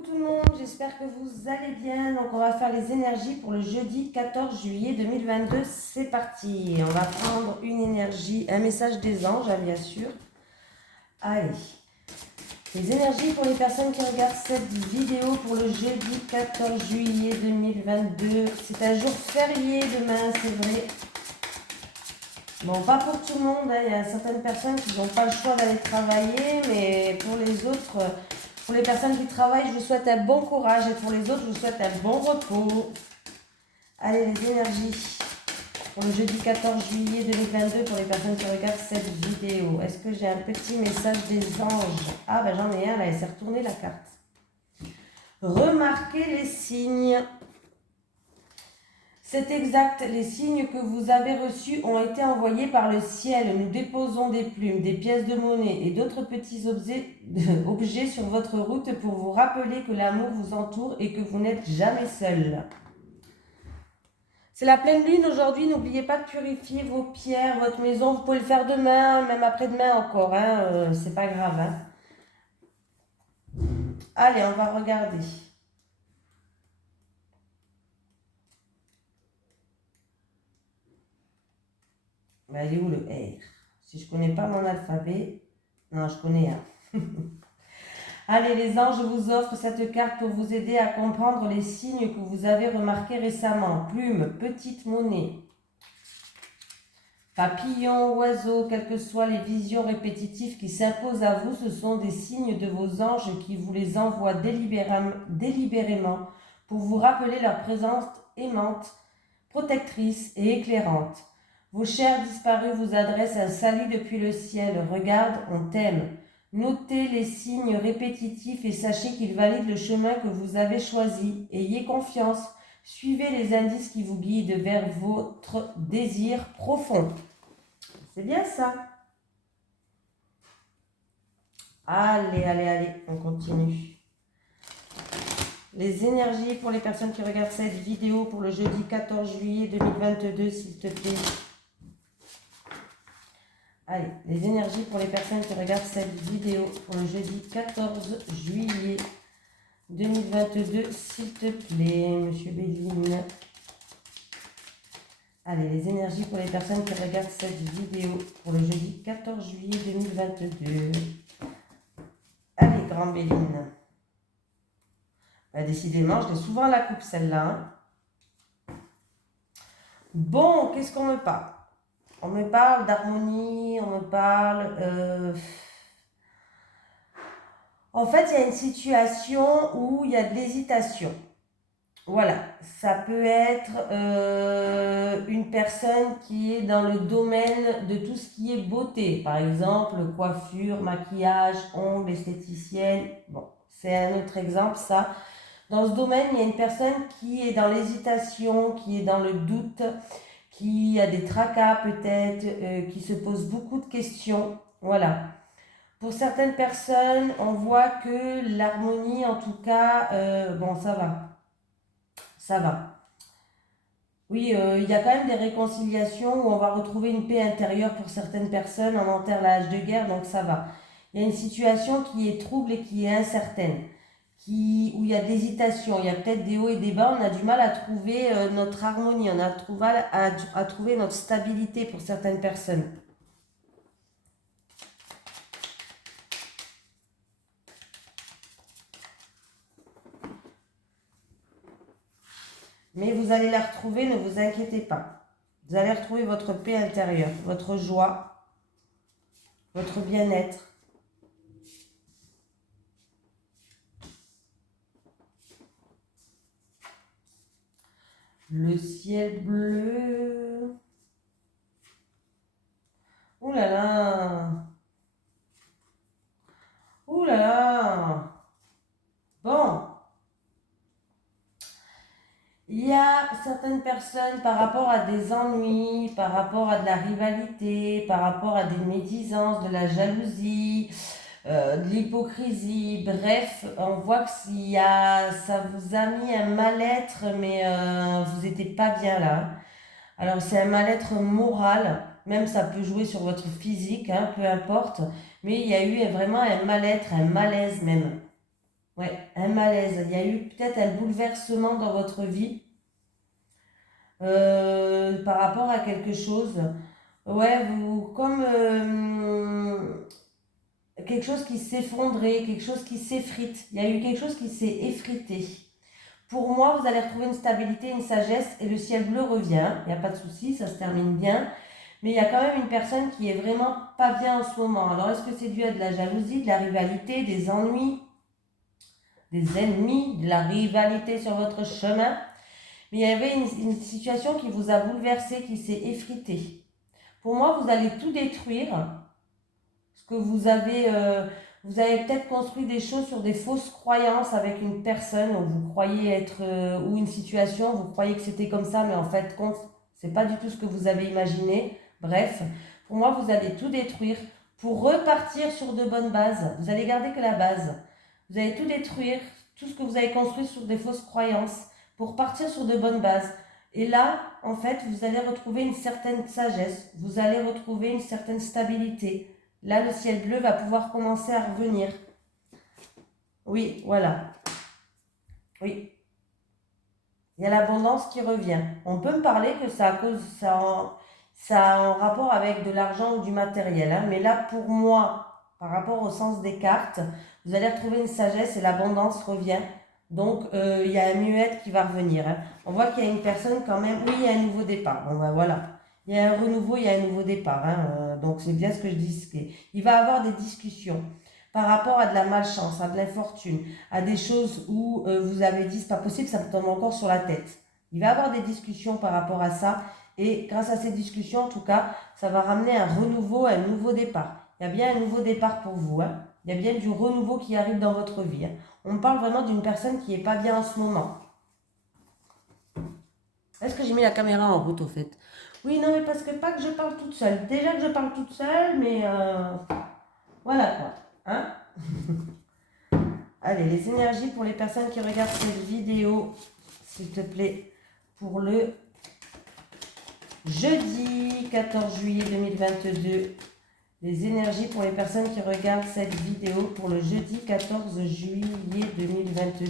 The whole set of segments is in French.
Coucou tout le monde, j'espère que vous allez bien. Donc on va faire les énergies pour le jeudi 14 juillet 2022. C'est parti. On va prendre une énergie, un message des anges, hein, bien sûr. Allez. Les énergies pour les personnes qui regardent cette vidéo pour le jeudi 14 juillet 2022. C'est un jour férié demain, c'est vrai. Bon, pas pour tout le monde, hein. Il y a certaines personnes qui n'ont pas le choix d'aller travailler, mais pour les autres, pour les personnes qui travaillent, je vous souhaite un bon courage, et pour les autres, je vous souhaite un bon repos. Allez, les énergies pour le jeudi 14 juillet 2022 pour les personnes qui regardent cette vidéo. Est-ce que j'ai un petit message des anges? Ah, ben j'en ai un, là, elle s'est retournée la carte. Remarquez les signes. C'est exact, les signes que vous avez reçus ont été envoyés par le ciel. Nous déposons des plumes, des pièces de monnaie et d'autres petits objets sur votre route pour vous rappeler que l'amour vous entoure et que vous n'êtes jamais seul. C'est la pleine lune aujourd'hui, n'oubliez pas de purifier vos pierres, votre maison. Vous pouvez le faire demain, même après-demain encore, hein, c'est pas grave. Hein. Allez, on va regarder. Ben, il est où le R? Si je ne connais pas mon alphabet, non, je connais un. Allez, les anges vous offrent cette carte pour vous aider à comprendre les signes que vous avez remarqués récemment. Plume, petite monnaie, papillon, oiseau, quelles que soient les visions répétitives qui s'imposent à vous, ce sont des signes de vos anges qui vous les envoient délibérément pour vous rappeler leur présence aimante, protectrice et éclairante. Vos chers disparus vous adressent un salut depuis le ciel. Regarde, on t'aime. Notez les signes répétitifs et sachez qu'ils valident le chemin que vous avez choisi. Ayez confiance. Suivez les indices qui vous guident vers votre désir profond. C'est bien ça. Allez, on continue. Les énergies pour les personnes qui regardent cette vidéo pour le jeudi 14 juillet 2022, s'il te plaît. Allez, les énergies pour les personnes qui regardent cette vidéo pour le jeudi 14 juillet 2022, s'il te plaît, Monsieur Béline. Allez, les énergies pour les personnes qui regardent cette vidéo pour le jeudi 14 juillet 2022. Allez, Grand Béline. Décidément, je l'ai souvent à la coupe celle-là. Hein. Bon, qu'est-ce qu'on me parle? On me parle d'harmonie, on me parle... En fait, il y a une situation où il y a de l'hésitation. Voilà, ça peut être une personne qui est dans le domaine de tout ce qui est beauté. Par exemple, coiffure, maquillage, ongles, esthéticienne. Bon, c'est un autre exemple, ça. Dans ce domaine, il y a une personne qui est dans l'hésitation, qui est dans le doute, qui a des tracas peut-être, qui se pose beaucoup de questions. Voilà. Pour certaines personnes, on voit que l'harmonie, en tout cas, bon, ça va. Ça va. Oui, il y a quand même des réconciliations où on va retrouver une paix intérieure pour certaines personnes. On enterre l'âge de guerre, donc ça va. Il y a une situation qui est trouble et qui est incertaine. Où il y a de l'hésitation, il y a peut-être des hauts et des bas, on a du mal à trouver notre harmonie, on a du mal à trouver notre stabilité pour certaines personnes. Mais vous allez la retrouver, ne vous inquiétez pas. Vous allez retrouver votre paix intérieure, votre joie, votre bien-être. Le ciel bleu. Ouh là là. Ouh là là. Bon. Il y a certaines personnes par rapport à des ennuis, par rapport à de la rivalité, par rapport à des médisances, de la jalousie, de l'hypocrisie. Bref, on voit que ça vous a mis un mal-être, mais vous n'étiez pas bien là. Alors c'est un mal-être moral, même ça peut jouer sur votre physique, hein, peu importe. Mais il y a eu vraiment un mal-être, un malaise même. Ouais, un malaise. Il y a eu peut-être un bouleversement dans votre vie par rapport à quelque chose. Ouais, vous, comme quelque chose qui s'effondrait, quelque chose qui s'effrite. Il y a eu quelque chose qui s'est effrité. Pour moi, vous allez retrouver une stabilité, une sagesse et le ciel bleu revient. Il n'y a pas de souci, ça se termine bien. Mais il y a quand même une personne qui est vraiment pas bien en ce moment. Alors, est-ce que c'est dû à de la jalousie, de la rivalité, des ennuis, des ennemis, de la rivalité sur votre chemin? Mais il y avait une situation qui vous a bouleversé, qui s'est effritée. Pour moi, vous allez tout détruire. Parce que vous avez peut-être construit des choses sur des fausses croyances avec une personne où vous croyez être, ou une situation, vous croyez que c'était comme ça, mais en fait, compte, c'est pas du tout ce que vous avez imaginé. Bref, pour moi, vous allez tout détruire pour repartir sur de bonnes bases. Vous allez garder que la base. Vous allez tout détruire, tout ce que vous avez construit sur des fausses croyances, pour partir sur de bonnes bases. Et là, en fait, vous allez retrouver une certaine sagesse, vous allez retrouver une certaine stabilité. Là, le ciel bleu va pouvoir commencer à revenir. Oui, voilà. Oui. Il y a l'abondance qui revient. On peut me parler que ça a un rapport avec de l'argent ou du matériel. Hein, mais là, pour moi, par rapport au sens des cartes, vous allez retrouver une sagesse et l'abondance revient. Donc, il y a un mieux-être qui va revenir. Hein. On voit qu'il y a une personne quand même. Oui, il y a un nouveau départ. Bon, ben voilà. Il y a un renouveau, il y a un nouveau départ. Hein. Donc, c'est bien ce que je dis. Il va y avoir des discussions par rapport à de la malchance, à de l'infortune, à des choses où vous avez dit c'est pas possible, ça me tombe encore sur la tête. Il va y avoir des discussions par rapport à ça et grâce à ces discussions, en tout cas, ça va ramener un renouveau, un nouveau départ. Il y a bien un nouveau départ pour vous. Hein. Il y a bien du renouveau qui arrive dans votre vie. Hein. On parle vraiment d'une personne qui n'est pas bien en ce moment. Est-ce que j'ai mis la caméra en route au fait? Oui, non, mais parce que pas que je parle toute seule. Déjà que je parle toute seule, mais voilà quoi. Hein. Allez, les énergies pour les personnes qui regardent cette vidéo, s'il te plaît, pour le jeudi 14 juillet 2022. Les énergies pour les personnes qui regardent cette vidéo pour le jeudi 14 juillet 2022.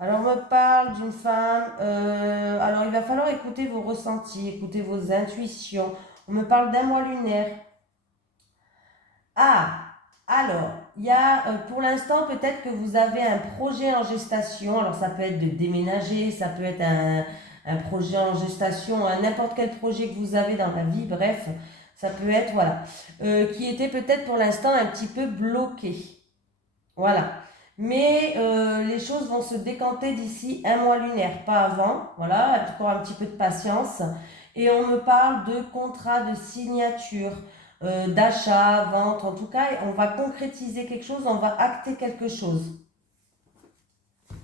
Alors, on me parle d'une femme. Alors, il va falloir écouter vos ressentis, écouter vos intuitions. On me parle d'un mois lunaire. Ah, alors, il y a pour l'instant peut-être que vous avez un projet en gestation. Alors, ça peut être de déménager, ça peut être un projet en gestation, n'importe quel projet que vous avez dans la vie. Bref, ça peut être, voilà, qui était peut-être pour l'instant un petit peu bloqué. Voilà. Mais les choses vont se décanter d'ici un mois lunaire, pas avant. Voilà, encore un petit peu de patience. Et on me parle de contrat de signature, d'achat, vente. En tout cas, on va concrétiser quelque chose, on va acter quelque chose.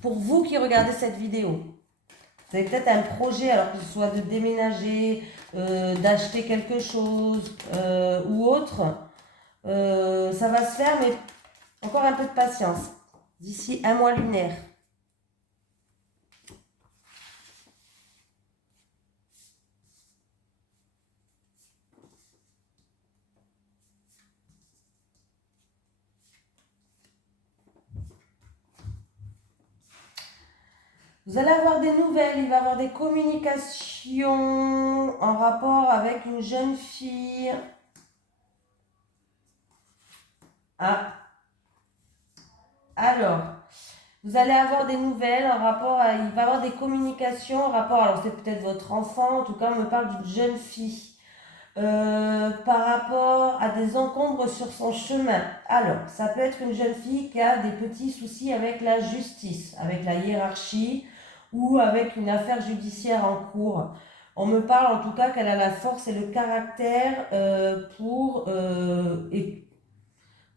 Pour vous qui regardez cette vidéo, vous avez peut-être un projet, alors que ce soit de déménager, d'acheter quelque chose ou autre. Ça va se faire, mais encore un peu de patience. D'ici un mois lunaire. Vous allez avoir des nouvelles, il va y avoir des communications en rapport avec une jeune fille. Ah, alors, vous allez avoir des nouvelles en rapport à... Il va y avoir des communications en rapport... Alors, c'est peut-être votre enfant, en tout cas, on me parle d'une jeune fille. Par rapport à des encombres sur son chemin. Alors, ça peut être une jeune fille qui a des petits soucis avec la justice, avec la hiérarchie ou avec une affaire judiciaire en cours. On me parle en tout cas qu'elle a la force et le caractère et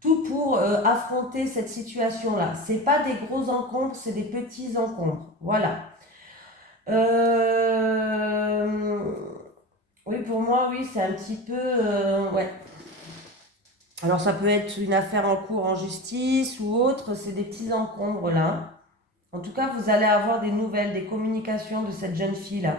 tout pour affronter cette situation-là. C'est pas des gros encombres, c'est des petits encombres. Voilà. Oui, pour moi, oui, c'est un petit peu... ouais. Alors, ça peut être une affaire en cours en justice ou autre, c'est des petits encombres là. En tout cas, vous allez avoir des nouvelles, des communications de cette jeune fille-là.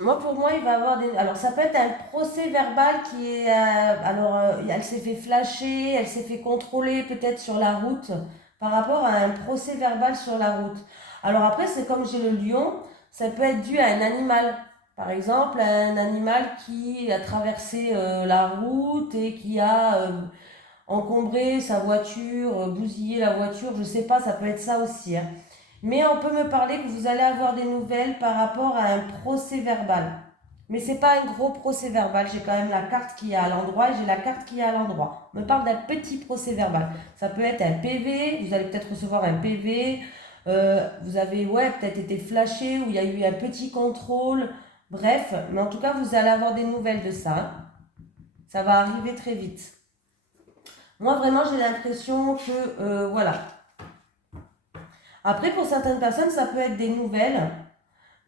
Moi, pour moi, il va avoir des... Alors, ça peut être un procès verbal qui est... elle s'est fait flasher, elle s'est fait contrôler peut-être sur la route par rapport à un procès verbal sur la route. Alors après, c'est comme j'ai le lion, ça peut être dû à un animal. Par exemple, un animal qui a traversé la route et qui a encombré sa voiture, bousillé la voiture, je sais pas, ça peut être ça aussi, hein. Mais on peut me parler que vous allez avoir des nouvelles par rapport à un procès verbal. Mais c'est pas un gros procès verbal. J'ai quand même la carte qui est à l'endroit et j'ai la carte qui est à l'endroit. On me parle d'un petit procès verbal. Ça peut être un PV. Vous allez peut-être recevoir un PV. Vous avez peut-être été flashé ou il y a eu un petit contrôle. Bref, mais en tout cas, vous allez avoir des nouvelles de ça, hein. Ça va arriver très vite. Moi, vraiment, j'ai l'impression que, voilà. Après, pour certaines personnes, ça peut être des nouvelles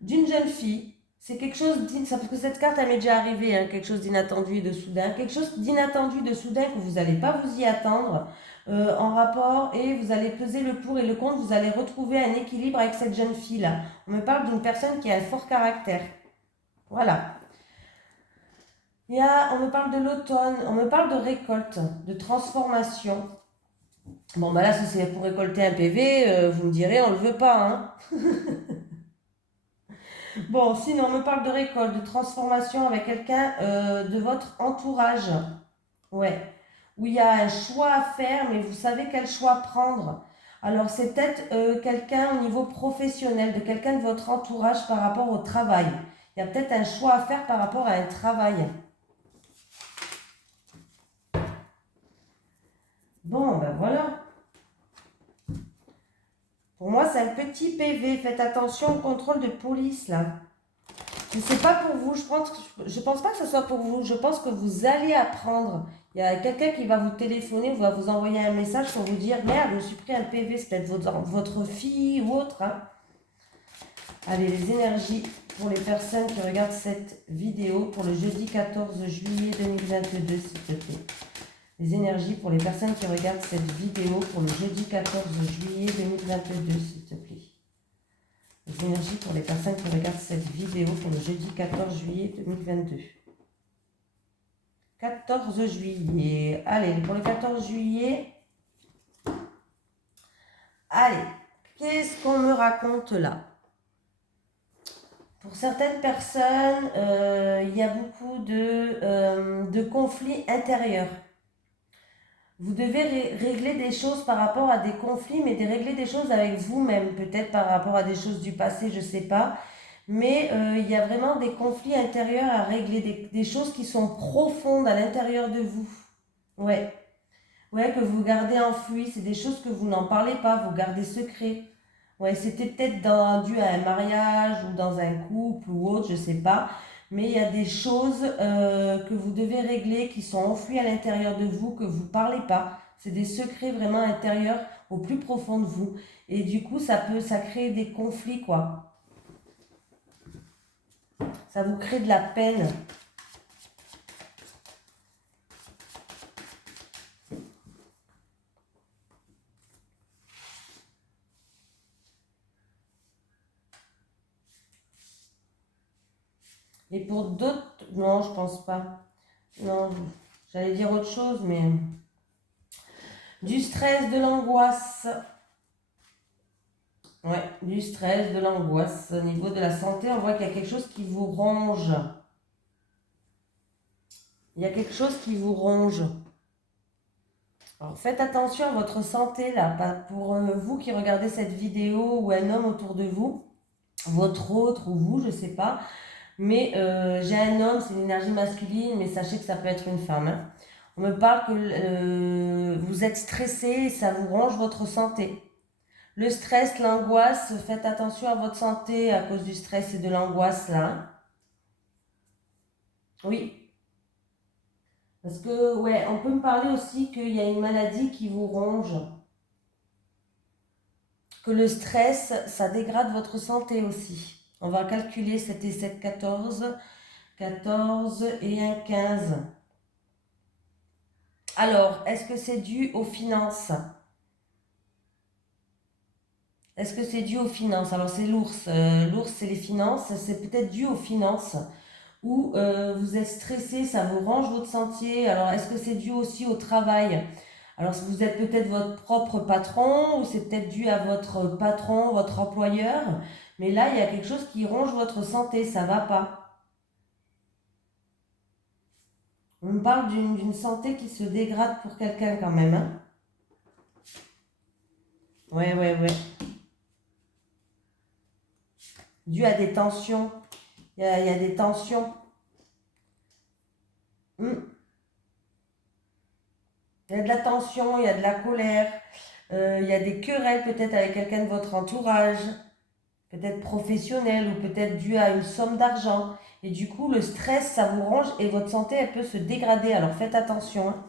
d'une jeune fille. C'est quelque chose parce que cette carte, elle m'est déjà arrivée, hein, quelque chose d'inattendu et de soudain. Quelque chose d'inattendu, de soudain que vous n'allez pas vous y attendre en rapport et vous allez peser le pour et le contre. Vous allez retrouver un équilibre avec cette jeune fille-là. On me parle d'une personne qui a un fort caractère. Voilà. On me parle de l'automne, on me parle de récolte, de transformation. Bon, bah là, si c'est pour récolter un PV, vous me direz, on ne le veut pas, hein. Bon, sinon, on me parle de récolte, de transformation avec quelqu'un de votre entourage. Ouais. Où il y a un choix à faire, mais vous savez quel choix prendre. Alors, c'est peut-être quelqu'un au niveau professionnel, de quelqu'un de votre entourage par rapport au travail. Il y a peut-être un choix à faire par rapport à un travail. Bon, ben voilà. Pour moi, c'est un petit PV. Faites attention au contrôle de police, là. Je ne sais pas pour vous, je pense pas que ce soit pour vous, je pense que vous allez apprendre. Il y a quelqu'un qui va vous téléphoner ou va vous envoyer un message pour vous dire merde, je me suis pris un PV, c'est peut-être votre fille ou autre, hein. Allez, les énergies pour les personnes qui regardent cette vidéo pour le jeudi 14 juillet 2022, s'il te plaît. Les énergies pour les personnes qui regardent cette vidéo pour le jeudi 14 juillet 2022, s'il te plaît. Les énergies pour les personnes qui regardent cette vidéo pour le jeudi 14 juillet 2022. 14 juillet. Allez, pour le 14 juillet. Allez, qu'est-ce qu'on me raconte là? Pour certaines personnes, il y a beaucoup de conflits intérieurs. Vous devez régler des choses par rapport à des conflits, mais régler des choses avec vous-même, peut-être par rapport à des choses du passé, je ne sais pas. Mais il y a vraiment des conflits intérieurs à régler, des choses qui sont profondes à l'intérieur de vous. Ouais, ouais, que vous gardez enfouies, c'est des choses que vous n'en parlez pas, vous gardez secret. Ouais, c'était peut-être dû à un mariage ou dans un couple ou autre, je sais pas. Mais il y a des choses que vous devez régler qui sont enfouies à l'intérieur de vous, que vous ne parlez pas. C'est des secrets vraiment intérieurs au plus profond de vous. Et du coup, ça crée des conflits, quoi. Ça vous crée de la peine. Et pour d'autres, non, je pense pas. Non, j'allais dire autre chose, mais du stress, de l'angoisse. Ouais, du stress, de l'angoisse. Au niveau de la santé, on voit qu'il y a quelque chose qui vous ronge. Il y a quelque chose qui vous ronge. Alors faites attention à votre santé là, pas pour vous qui regardez cette vidéo ou un homme autour de vous, votre autre ou vous, je sais pas. Mais j'ai un homme, c'est une énergie masculine, mais sachez que ça peut être une femme, hein. On me parle que vous êtes stressé et ça vous ronge votre santé. Le stress, l'angoisse, faites attention à votre santé à cause du stress et de l'angoisse là, hein. Oui, parce que, ouais, on peut me parler aussi qu'il y a une maladie qui vous ronge, que le stress, ça dégrade votre santé aussi. On va calculer, c'était 7, 14, 14 et un 15. Alors, est-ce que c'est dû aux finances? Est-ce que c'est dû aux finances? Alors c'est l'ours. L'ours, c'est les finances. C'est peut-être dû aux finances. Ou vous êtes stressé, ça vous range votre sentier. Alors est-ce que c'est dû aussi au travail? Alors vous êtes peut-être votre propre patron ou c'est peut-être dû à votre patron, votre employeur. Mais là, il y a quelque chose qui ronge votre santé, ça va pas. On me parle d'une santé qui se dégrade pour quelqu'un quand même. Hein. Ouais, ouais, ouais. Dû à des tensions. Il y a des tensions. Il y a de la tension, il y a de la colère. Il y a des querelles peut-être avec quelqu'un de votre entourage. Peut-être professionnel ou peut-être dû à une somme d'argent. Et du coup, le stress, ça vous range et votre santé, elle peut se dégrader. Alors faites attention. Hein.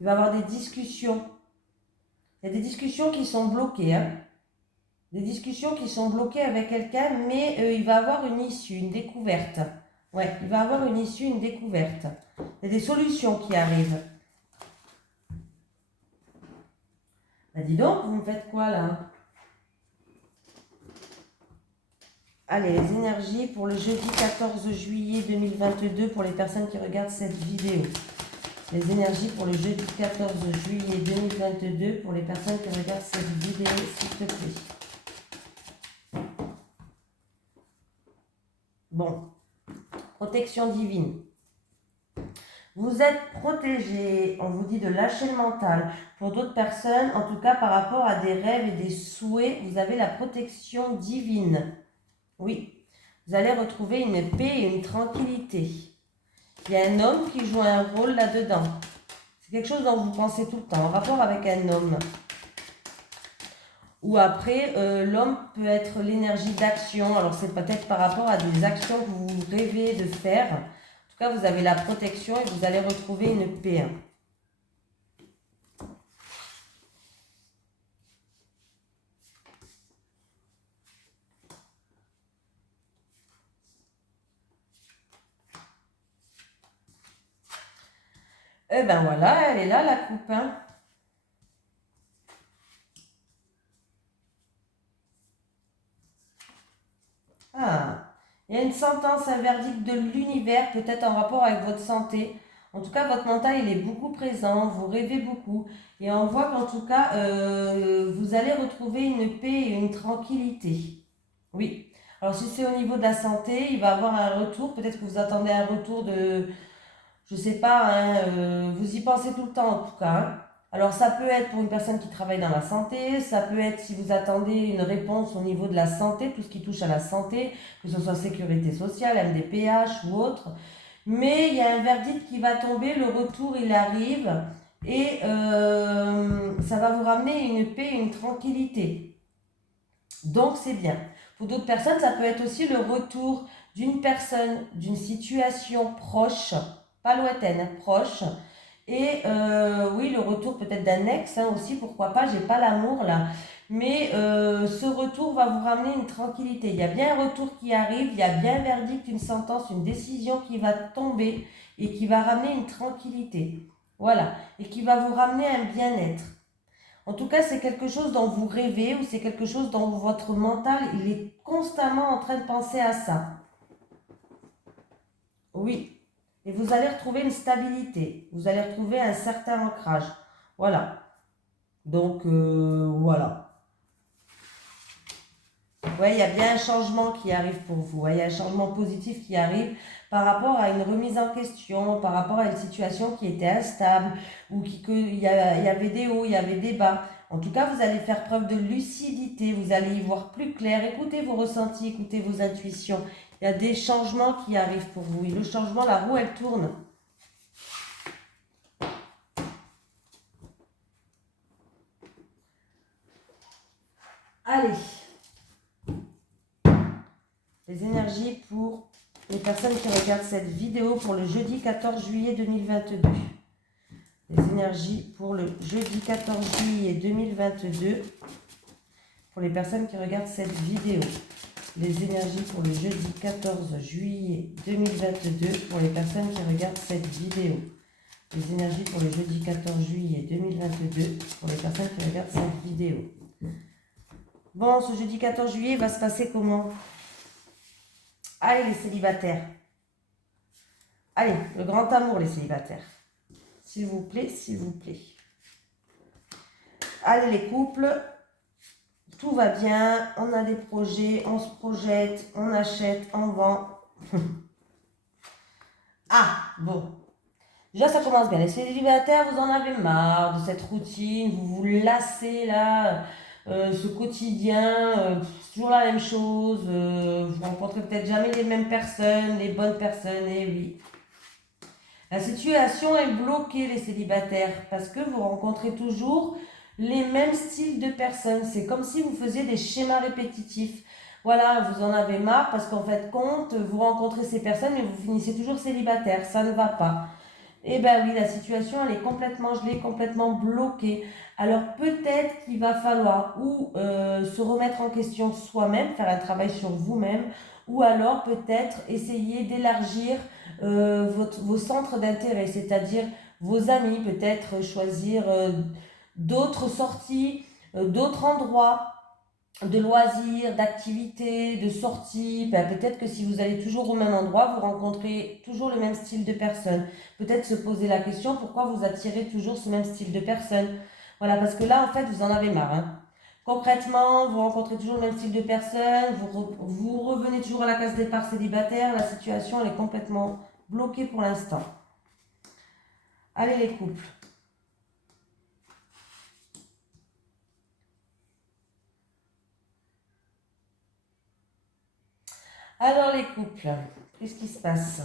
Il va y avoir des discussions. Il y a des discussions qui sont bloquées. Hein. Des discussions qui sont bloquées avec quelqu'un, mais il va avoir une issue, une découverte. Ouais, il va avoir une issue, une découverte. Il y a des solutions qui arrivent. Bah dis donc, vous me faites quoi là? Allez, les énergies pour le jeudi 14 juillet 2022 pour les personnes qui regardent cette vidéo. Les énergies pour le jeudi 14 juillet 2022 pour les personnes qui regardent cette vidéo, s'il te plaît. Bon, protection divine. Vous êtes protégé, on vous dit de lâcher le mental. Pour d'autres personnes, en tout cas par rapport à des rêves et des souhaits, vous avez la protection divine. Oui, vous allez retrouver une paix et une tranquillité. Il y a un homme qui joue un rôle là-dedans. C'est quelque chose dont vous pensez tout le temps, en rapport avec un homme. Ou après, l'homme peut être l'énergie d'action. Alors c'est peut-être par rapport à des actions que vous rêvez de faire. En tout cas, vous avez la protection et vous allez retrouver une paix. Eh ben voilà, elle est là la coupe. Hein. Ah, il y a une sentence, un verdict de l'univers, peut-être en rapport avec votre santé. En tout cas, votre mental, il est beaucoup présent, vous rêvez beaucoup. Et on voit qu'en tout cas, vous allez retrouver une paix et une tranquillité. Oui. Alors, si c'est au niveau de la santé, il va avoir un retour. Peut-être que vous attendez un retour de, je sais pas, hein, vous y pensez tout le temps en tout cas. Hein. Alors ça peut être pour une personne qui travaille dans la santé, ça peut être si vous attendez une réponse au niveau de la santé, tout ce qui touche à la santé, que ce soit sécurité sociale, MDPH ou autre. Mais il y a un verdict qui va tomber, le retour il arrive et ça va vous ramener une paix, une tranquillité. Donc c'est bien. Pour d'autres personnes, ça peut être aussi le retour d'une personne, d'une situation proche, pas lointaine, proche. Et oui, le retour peut-être d'un ex hein, aussi, pourquoi pas, j'ai pas l'amour là. Mais ce retour va vous ramener une tranquillité. Il y a bien un retour qui arrive, il y a bien un verdict, une sentence, une décision qui va tomber et qui va ramener une tranquillité. Voilà. Et qui va vous ramener un bien-être. En tout cas, c'est quelque chose dont vous rêvez ou c'est quelque chose dont votre mental, il est constamment en train de penser à ça. Oui. Et vous allez retrouver une stabilité. Vous allez retrouver un certain ancrage. Voilà. Donc, voilà. Ouais, il y a bien un changement qui arrive pour vous. Ouais, il y a un changement positif qui arrive par rapport à une remise en question, par rapport à une situation qui était instable, ou il y avait des hauts, il y avait des bas. En tout cas, vous allez faire preuve de lucidité, vous allez y voir plus clair, écoutez vos ressentis, écoutez vos intuitions. Il y a des changements qui arrivent pour vous. Et le changement, la roue, elle tourne. Allez. Les énergies pour les personnes qui regardent cette vidéo pour le jeudi 14 juillet 2022. Les énergies pour le jeudi 14 juillet 2022 pour les personnes qui regardent cette vidéo. Les énergies pour le jeudi 14 juillet 2022 pour les personnes qui regardent cette vidéo. Les énergies pour le jeudi 14 juillet 2022 pour les personnes qui regardent cette vidéo. Bon, ce jeudi 14 juillet va se passer comment? Allez, les célibataires. Allez, le grand amour, les célibataires. S'il vous plaît, s'il vous plaît. Allez, les couples, tout va bien. On a des projets, on se projette, on achète, on vend. Ah, bon. Déjà, ça commence bien. Les célibataires, vous en avez marre de cette routine, vous vous lassez là, ce quotidien, c'est toujours la même chose. Vous rencontrez peut-être jamais les mêmes personnes, les bonnes personnes, et oui. La situation est bloquée, les célibataires, parce que vous rencontrez toujours les mêmes styles de personnes. C'est comme si vous faisiez des schémas répétitifs. Voilà, vous en avez marre parce qu'en fait, compte, vous rencontrez ces personnes, mais vous finissez toujours célibataire. Ça ne va pas. Eh bien oui, la situation, elle est complètement gelée, complètement bloquée. Alors peut-être qu'il va falloir ou se remettre en question soi-même, faire un travail sur vous-même, ou alors peut-être essayer d'élargir vos centres d'intérêt, c'est-à-dire vos amis, peut-être choisir d'autres sorties, d'autres endroits de loisirs, d'activités, de sorties. Ben, peut-être que si vous allez toujours au même endroit, vous rencontrez toujours le même style de personnes. Peut-être se poser la question pourquoi vous attirez toujours ce même style de personnes. Voilà, parce que là, en fait, vous en avez marre. Hein. Concrètement, vous rencontrez toujours le même style de personnes, vous revenez toujours à la case départ célibataire, la situation elle est complètement bloquée pour l'instant. Allez les couples. Alors les couples, qu'est-ce qui se passe?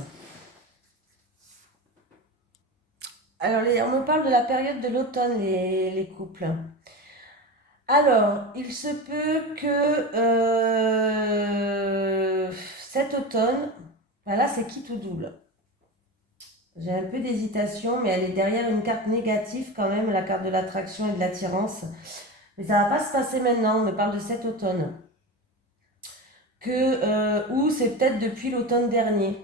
Alors on me parle de la période de l'automne, les couples. Alors, il se peut que cet automne, ben là c'est quitte ou double. J'ai un peu d'hésitation, mais elle est derrière une carte négative quand même, la carte de l'attraction et de l'attirance. Mais ça va pas se passer maintenant, on me parle de cet automne. Ou c'est peut-être depuis l'automne dernier.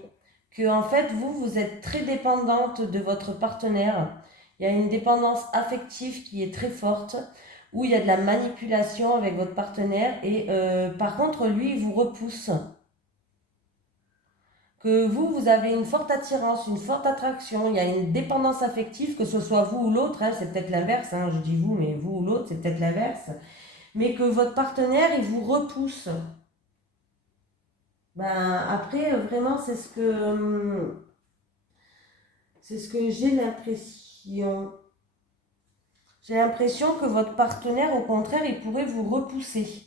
Que en fait, vous êtes très dépendante de votre partenaire. Il y a une dépendance affective qui est très forte, où il y a de la manipulation avec votre partenaire. Et par contre, lui, il vous repousse. Que vous avez une forte attirance, une forte attraction, il y a une dépendance affective, que ce soit vous ou l'autre, hein, c'est peut-être l'inverse, hein, je dis vous, mais vous ou l'autre, c'est peut-être l'inverse, mais que votre partenaire, il vous repousse. Ben, après, vraiment, c'est ce que j'ai l'impression. J'ai l'impression que votre partenaire, au contraire, il pourrait vous repousser.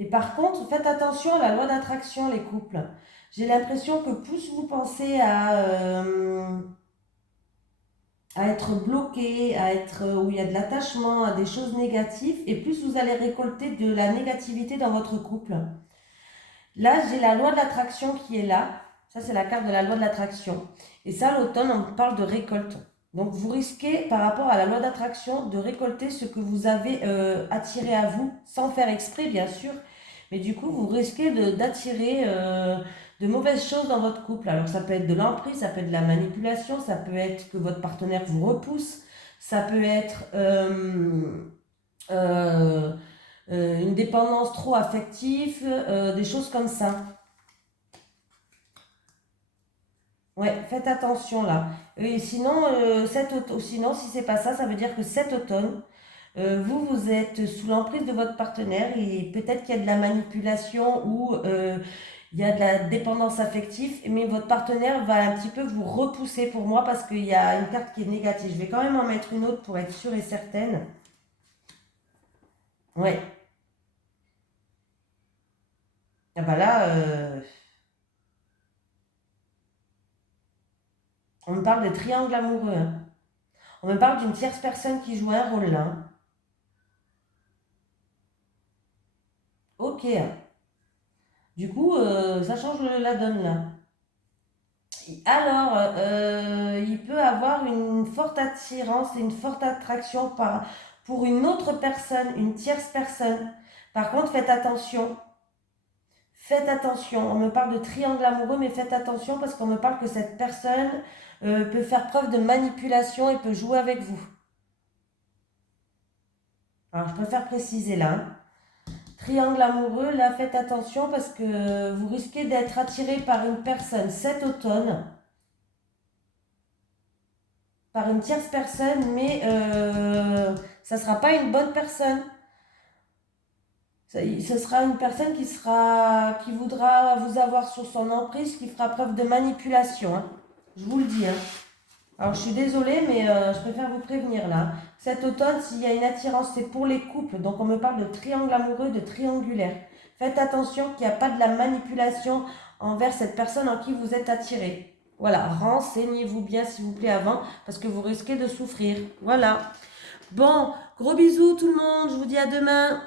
Et par contre, faites attention à la loi d'attraction, les couples. J'ai l'impression que plus vous pensez à être bloqué, à être où il y a de l'attachement, à des choses négatives, et plus vous allez récolter de la négativité dans votre couple. Là, j'ai la loi de l'attraction qui est là. Ça, c'est la carte de la loi de l'attraction. Et ça, l'automne, on parle de récolte. Donc, vous risquez, par rapport à la loi d'attraction, de récolter ce que vous avez attiré à vous, sans faire exprès, bien sûr. Mais du coup, vous risquez d'attirer de mauvaises choses dans votre couple. Alors, ça peut être de l'emprise, ça peut être de la manipulation, ça peut être que votre partenaire vous repousse, ça peut être euh, une dépendance trop affective, des choses comme ça. Ouais, faites attention là. Et sinon, sinon, si c'est pas ça, ça veut dire que cet automne, vous êtes sous l'emprise de votre partenaire et peut-être qu'il y a de la manipulation ou il y a de la dépendance affective, mais votre partenaire va un petit peu vous repousser pour moi parce qu'il y a une carte qui est négative. Je vais quand même en mettre une autre pour être sûre et certaine. Ouais. Ah bah là, on me parle de triangle amoureux. Hein. On me parle d'une tierce personne qui joue un rôle là. Hein. Ok. Du coup, ça change la donne là. Alors, il peut avoir une forte attirance et une forte attraction pour une autre personne, une tierce personne. Par contre, faites attention. faites attention. On me parle de triangle amoureux, mais faites attention parce qu'on me parle que cette personne peut faire preuve de manipulation et peut jouer avec vous. Alors, je préfère préciser là. Hein. Triangle amoureux, là, faites attention parce que vous risquez d'être attiré par une personne cet automne, par une tierce personne, mais ça ne sera pas une bonne personne. Ce sera une personne qui voudra vous avoir sur son emprise, qui fera preuve de manipulation. Hein. Je vous le dis. Hein. Alors, je suis désolée, mais je préfère vous prévenir là. Cet automne, s'il y a une attirance, c'est pour les couples. Donc, on me parle de triangle amoureux, de triangulaire. Faites attention qu'il n'y a pas de la manipulation envers cette personne en qui vous êtes attiré. Voilà, renseignez-vous bien, s'il vous plaît, avant, parce que vous risquez de souffrir. Voilà. Bon, gros bisous tout le monde. Je vous dis à demain.